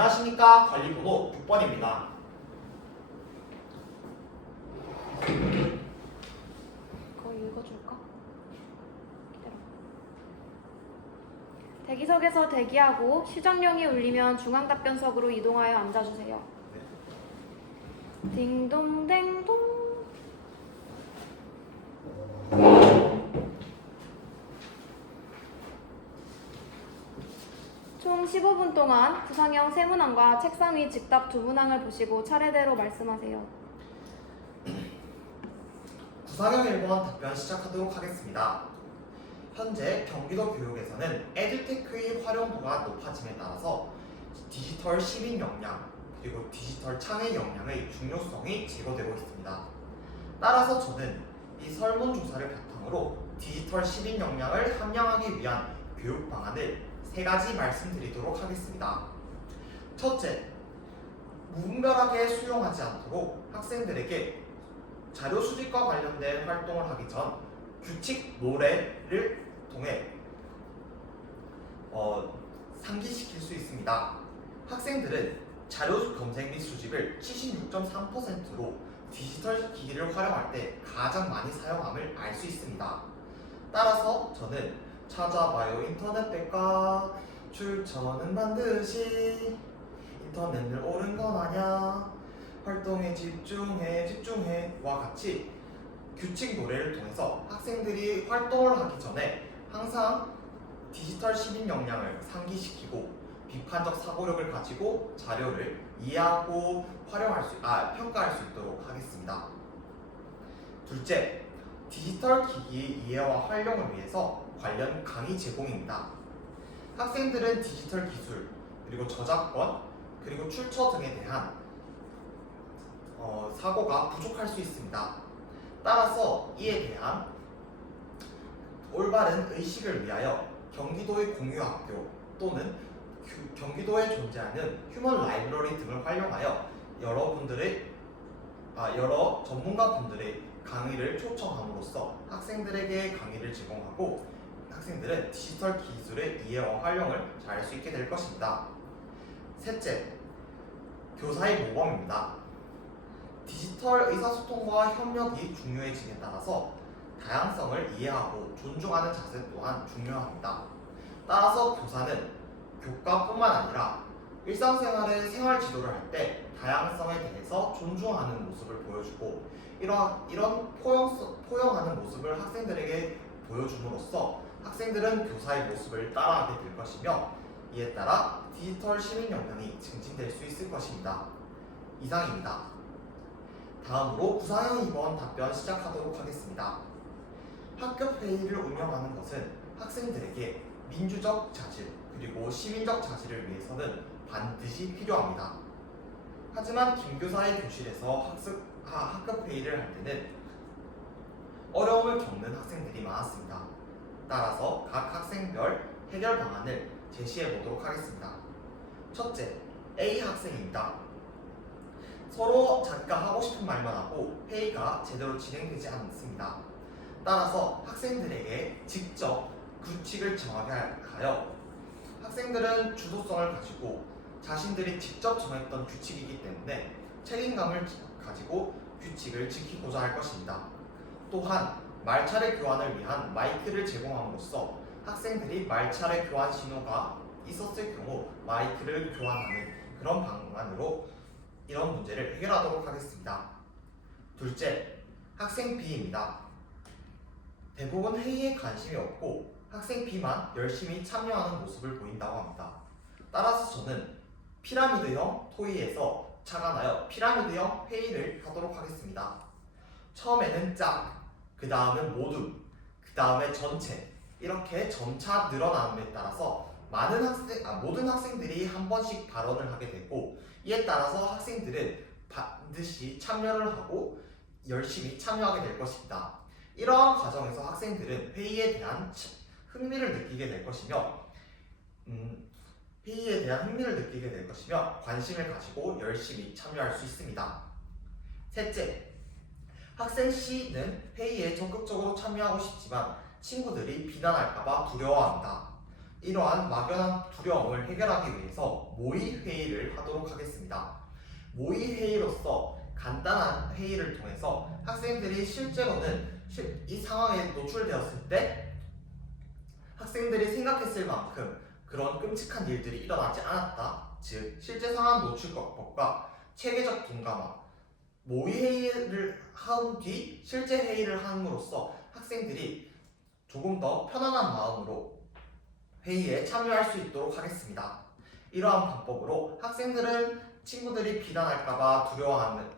안녕하십니까. 관리번호 6번입니다. 그거 읽어줄까? 기다려. 대기석에서 대기하고 시정령이 울리면 중앙답변석으로 이동하여 앉아주세요. 딩동댕동. 총 15분 동안 구상형 세 문항과 책상 위 즉답 두 문항을 보시고 차례대로 말씀하세요. 구상형 1번 답변 시작하도록 하겠습니다. 현재 경기도 교육에서는 에듀테크의 활용도가 높아짐에 따라서 디지털 시민 역량 그리고 디지털 창의 역량의 중요성이 제고되고 있습니다. 따라서 저는 이 설문조사를 바탕으로 디지털 시민 역량을 함양하기 위한 교육 방안을 세 가지 말씀드리도록 하겠습니다. 첫째, 무분별하게 수용하지 않도록 학생들에게 자료 수집과 관련된 활동을 하기 전 규칙 노래를 통해 상기시킬 수 있습니다. 학생들은 자료 검색 및 수집을 76.3%로 디지털 기기를 활용할 때 가장 많이 사용함을 알 수 있습니다. 따라서 저는 찾아봐요 인터넷 백과 출처는 반드시 인터넷을 옳은 건 아냐 활동에 집중해와 같이 규칙 노래를 통해서 학생들이 활동을 하기 전에 항상 디지털 시민 역량을 상기시키고 비판적 사고력을 가지고 자료를 이해하고 평가할 수 있도록 하겠습니다. 둘째, 디지털 기기의 이해와 활용을 위해서 관련 강의 제공입니다. 학생들은 디지털 기술, 그리고 저작권, 그리고 출처 등에 대한 사고가 부족할 수 있습니다. 따라서 이에 대한 올바른 의식을 위하여 경기도의 공유학교 또는 경기도에 존재하는 휴먼 라이브러리 등을 활용하여 여러 전문가분들의 강의를 초청함으로써 학생들에게 강의를 제공하고 학생들은 디지털 기술의 이해와 활용을 잘할 수 있게 될 것입니다. 셋째, 교사의 모범입니다. 디지털 의사소통과 협력이 중요해짐에 따라서 다양성을 이해하고 존중하는 자세 또한 중요합니다. 따라서 교사는 교과뿐만 아니라 일상생활의 생활 지도를 할 때 다양성에 대해서 존중하는 모습을 보여주고 이런 포용하는 모습을 학생들에게 보여줌으로써 학생들은 교사의 모습을 따라하게 될 것이며 이에 따라 디지털 시민 역량이 증진될 수 있을 것입니다. 이상입니다. 다음으로 구상형 2번 답변 시작하도록 하겠습니다. 학교 회의를 운영하는 것은 학생들에게 민주적 자질 그리고 시민적 자질을 위해서는 반드시 필요합니다. 하지만 김교사의 교실에서 학급 회의를 할 때는 어려움을 겪는 학생들이 많았습니다. 따라서 각 학생별 해결 방안을 제시해 보도록 하겠습니다. 첫째, A 학생입니다. 서로 자기가 하고 싶은 말만 하고 회의가 제대로 진행되지 않습니다. 따라서 학생들에게 직접 규칙을 정하게 하여 학생들은 주도성을 가지고 자신들이 직접 정했던 규칙이기 때문에 책임감을 가지고 규칙을 지키고자 할 것입니다. 또한 말차례 교환을 위한 마이크를 제공함으로써 학생들이 말차례 교환 신호가 있었을 경우 마이크를 교환하는 그런 방안으로 이런 문제를 해결하도록 하겠습니다. 둘째, 학생 B입니다. 대부분 회의에 관심이 없고 학생 B만 열심히 참여하는 모습을 보인다고 합니다. 따라서 저는 피라미드형 토의에서 착안하여 피라미드형 회의를 하도록 하겠습니다. 처음에는 짝, 그 다음은 모두, 그 다음에 전체 이렇게 점차 늘어남에 따라서 모든 학생들이 한 번씩 발언을 하게 되고 이에 따라서 학생들은 반드시 참여를 하고 열심히 참여하게 될 것입니다. 이러한 과정에서 학생들은 회의에 대한 흥미를 느끼게 될 것이며 관심을 가지고 열심히 참여할 수 있습니다. 셋째, 학생 C는 회의에 적극적으로 참여하고 싶지만 친구들이 비난할까봐 두려워합니다. 이러한 막연한 두려움을 해결하기 위해서 모의 회의를 하도록 하겠습니다. 모의 회의로서 간단한 회의를 통해서 학생들이 실제로는 이 상황에 노출되었을 때 학생들이 생각했을 만큼 그런 끔찍한 일들이 일어나지 않았다. 즉 실제 상황 노출법과 체계적 동감화, 모의 회의를 한 뒤 실제 회의를 함으로써 학생들이 조금 더 편안한 마음으로 회의에 참여할 수 있도록 하겠습니다. 이러한 방법으로 학생들은 친구들이 비난할까봐 두려워하는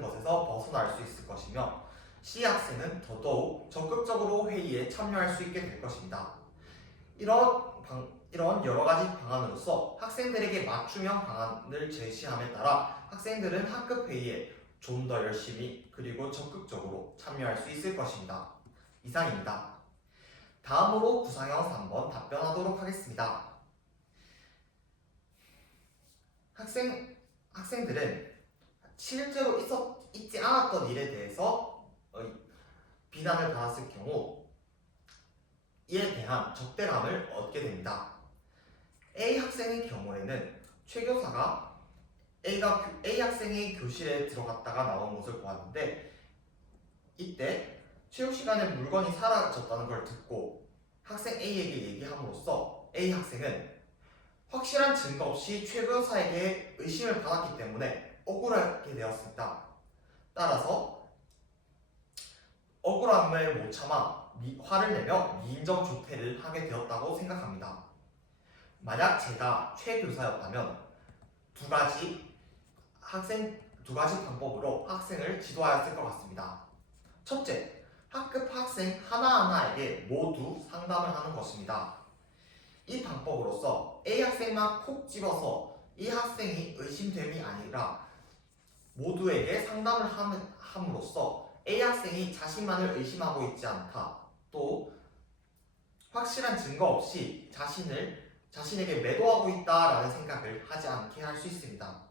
것에서 벗어날 수 있을 것이며 C 학생은 더더욱 적극적으로 회의에 참여할 수 있게 될 것입니다. 이런 여러 가지 방안으로서 학생들에게 맞춤형 방안을 제시함에 따라 학생들은 학급 회의에 좀 더 열심히 그리고 적극적으로 참여할 수 있을 것입니다. 이상입니다. 다음으로 구상형 3번 답변하도록 하겠습니다. 학생들은 실제로 있지 않았던 일에 대해서 비난을 받았을 경우 이에 대한 적대감을 얻게 됩니다. A 학생의 경우에는 최 교사가 A 학생이 교실에 들어갔다가 나온 것을 보았는데 이때 체육 시간에 물건이 사라졌다는 걸 듣고 학생 A에게 얘기함으로써 A 학생은 확실한 증거 없이 최 교사에게 의심을 받았기 때문에 억울하게 되었습니다. 따라서 억울함을 못 참아 화를 내며 미인정 조퇴를 하게 되었다고 생각합니다. 만약 제가 최 교사였다면 두 가지 방법으로 학생을 지도하였을 것 같습니다. 첫째, 학급 학생 하나하나에게 모두 상담을 하는 것입니다. 이 방법으로서 A 학생만 콕 집어서 이 학생이 의심됨이 아니라 모두에게 상담을 함으로써 A 학생이 자신만을 의심하고 있지 않다. 또 확실한 증거 없이 자신에게 매도하고 있다라는 생각을 하지 않게 할 수 있습니다.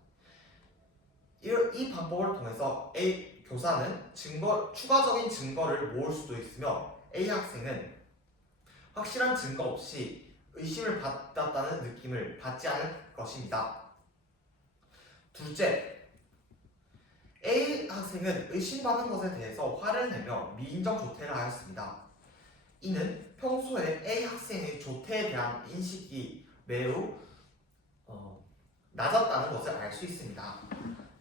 이 방법을 통해서 A 교사는 추가적인 증거를 모을 수도 있으며 A 학생은 확실한 증거 없이 의심을 받았다는 느낌을 받지 않을 것입니다. 둘째, A 학생은 의심받은 것에 대해서 화를 내며 미인정 조퇴를 하였습니다. 이는 평소에 A 학생의 조퇴에 대한 인식이 매우 낮았다는 것을 알 수 있습니다.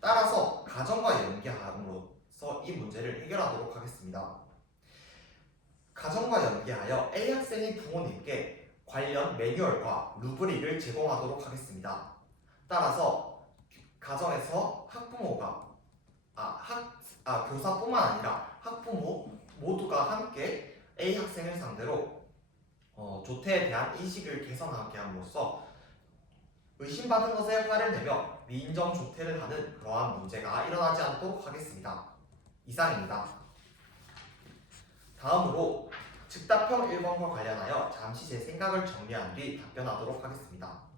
따라서 가정과 연계함으로써 이 문제를 해결하도록 하겠습니다. 가정과 연계하여 A 학생이 부모님께 관련 매뉴얼과 루브릭을 제공하도록 하겠습니다. 따라서 가정에서 교사뿐만 아니라 학부모 모두가 함께 A 학생을 상대로 조퇴에 대한 인식을 개선하게 함으로써 의심받은 것에 화를 내며 미인정 조퇴를 하는 그러한 문제가 일어나지 않도록 하겠습니다. 이상입니다. 다음으로 즉답형 1번과 관련하여 잠시 제 생각을 정리한 뒤 답변하도록 하겠습니다.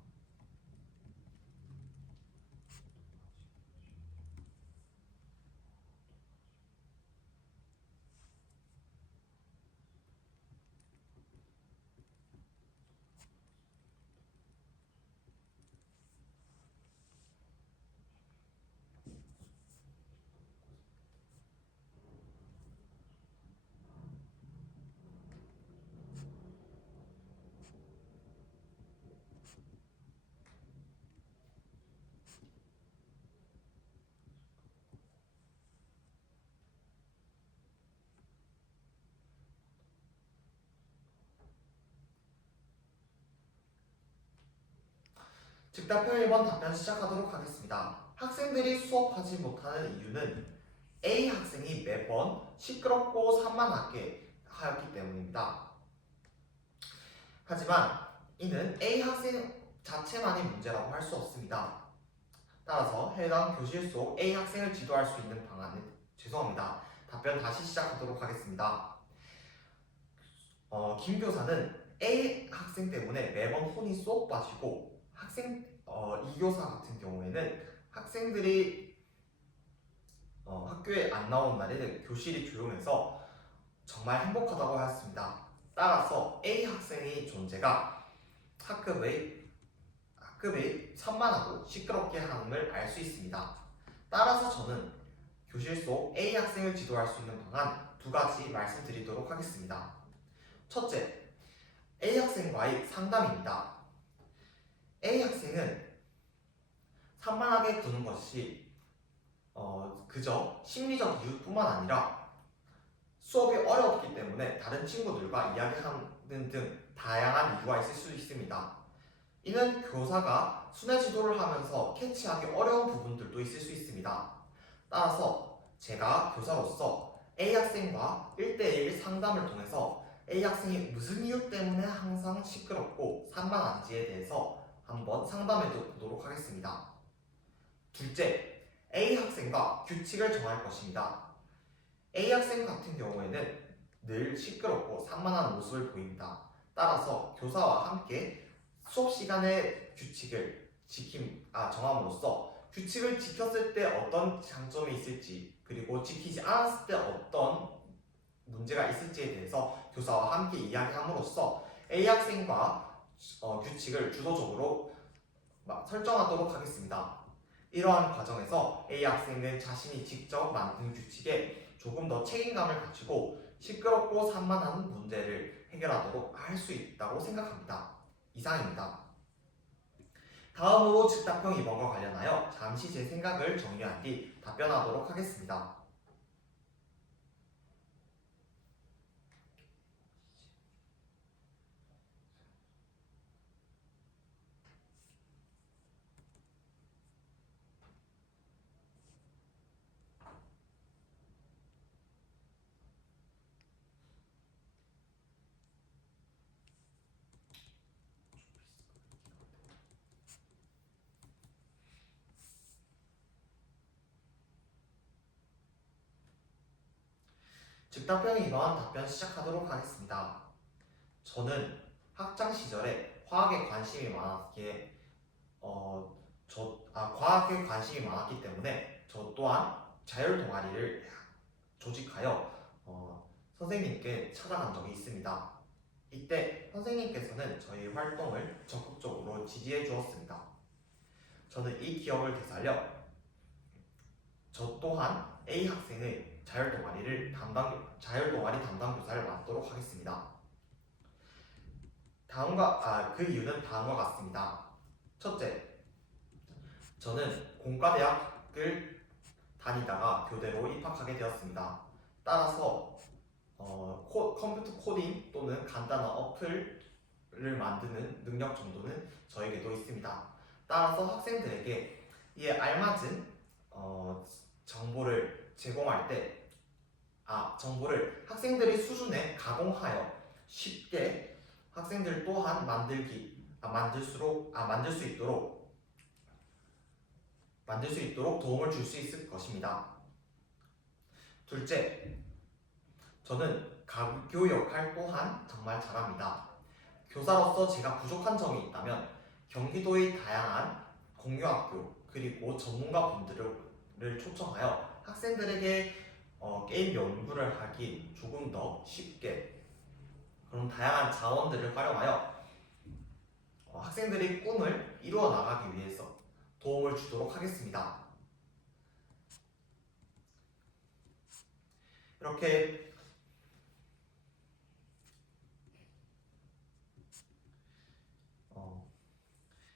즉답형 1번 답변 시작하도록 하겠습니다. 학생들이 수업하지 못하는 이유는 A 학생이 매번 시끄럽고 산만하게 하였기 때문입니다. 하지만 이는 A 학생 자체만의 문제라고 할 수 없습니다. 따라서 해당 교실 속 A 학생을 지도할 수 있는 방안은 답변 다시 시작하도록 하겠습니다. 김 교사는 A 학생 때문에 매번 혼이 쏙 빠지고 이 교사 같은 경우에는 학생들이 학교에 안 나온 날에는 교실이 조용해서 정말 행복하다고 하였습니다. 따라서 A 학생의 존재가 학급의 산만하고 시끄럽게 함을 알 수 있습니다. 따라서 저는 교실 속 A 학생을 지도할 수 있는 방안 두 가지 말씀드리도록 하겠습니다. 첫째, A 학생과의 상담입니다. A 학생은 산만하게 구는 것이 그저 심리적 이유뿐만 아니라 수업이 어렵기 때문에 다른 친구들과 이야기하는 등 다양한 이유가 있을 수 있습니다. 이는 교사가 순회 지도를 하면서 캐치하기 어려운 부분들도 있을 수 있습니다. 따라서 제가 교사로서 A 학생과 1대1 상담을 통해서 A 학생이 무슨 이유 때문에 항상 시끄럽고 산만한지에 대해서 한번 상담해 보도록 하겠습니다. 둘째, A 학생과 규칙을 정할 것입니다. A 학생 같은 경우에는 늘 시끄럽고 산만한 모습을 보입니다. 따라서 교사와 함께 수업 시간의 규칙을 정함으로써 규칙을 지켰을 때 어떤 장점이 있을지, 그리고 지키지 않았을 때 어떤 문제가 있을지에 대해서 교사와 함께 이야기함으로써 A 학생과 규칙을 주도적으로 설정하도록 하겠습니다. 이러한 과정에서 A 학생은 자신이 직접 만든 규칙에 조금 더 책임감을 가지고 시끄럽고 산만한 문제를 해결하도록 할 수 있다고 생각합니다. 이상입니다. 다음으로 즉답형 2번과 관련하여 잠시 제 생각을 정리한 뒤 답변하도록 하겠습니다. 즉답형 2번 답변 시작하도록 하겠습니다. 저는 학창 시절에 과학에 관심이 많았기 때문에 저 또한 자율 동아리를 조직하여 선생님께 찾아간 적이 있습니다. 이때 선생님께서는 저희 활동을 적극적으로 지지해 주었습니다. 저는 이 기억을 되살려 저 또한 A 학생의 자율 동아리 담당 교사를 맡도록 하겠습니다. 그 이유는 다음과 같습니다. 첫째, 저는 공과대학을 다니다가 교대로 입학하게 되었습니다. 따라서 컴퓨터 코딩 또는 간단한 어플을 만드는 능력 정도는 저에게도 있습니다. 따라서 학생들에게 이에 알맞은 정보를 제공할 때 정보를 학생들의 수준에 가공하여 쉽게 학생들 또한 만들 수 있도록 도움을 줄 수 있을 것입니다. 둘째, 저는 가교 역할 또한 정말 잘합니다. 교사로서 제가 부족한 점이 있다면 경기도의 다양한 공유학교 그리고 전문가 분들을 초청하여 학생들에게 게임 연구를 하기 조금 더 쉽게 그런 다양한 자원들을 활용하여 학생들의 꿈을 이루어 나가기 위해서 도움을 주도록 하겠습니다.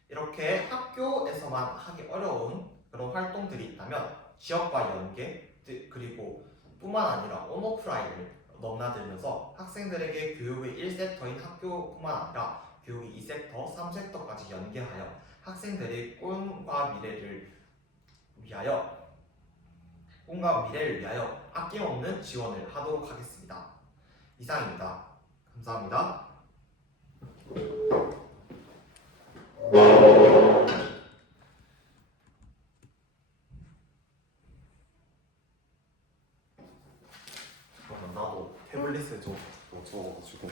이렇게 학교에서만 하기 어려운 그런 활동들이 있다면 지역과 연계 그리고 뿐만 아니라 온오프라인을 넘나들면서 학생들에게 교육의 1섹터인 학교뿐만 아니라 교육의 2섹터, 3섹터까지 연계하여 학생들의 꿈과 미래를 위하여 아낌없는 지원을 하도록 하겠습니다. 이상입니다. 감사합니다. 나도 태블릿을 좀 줘가지고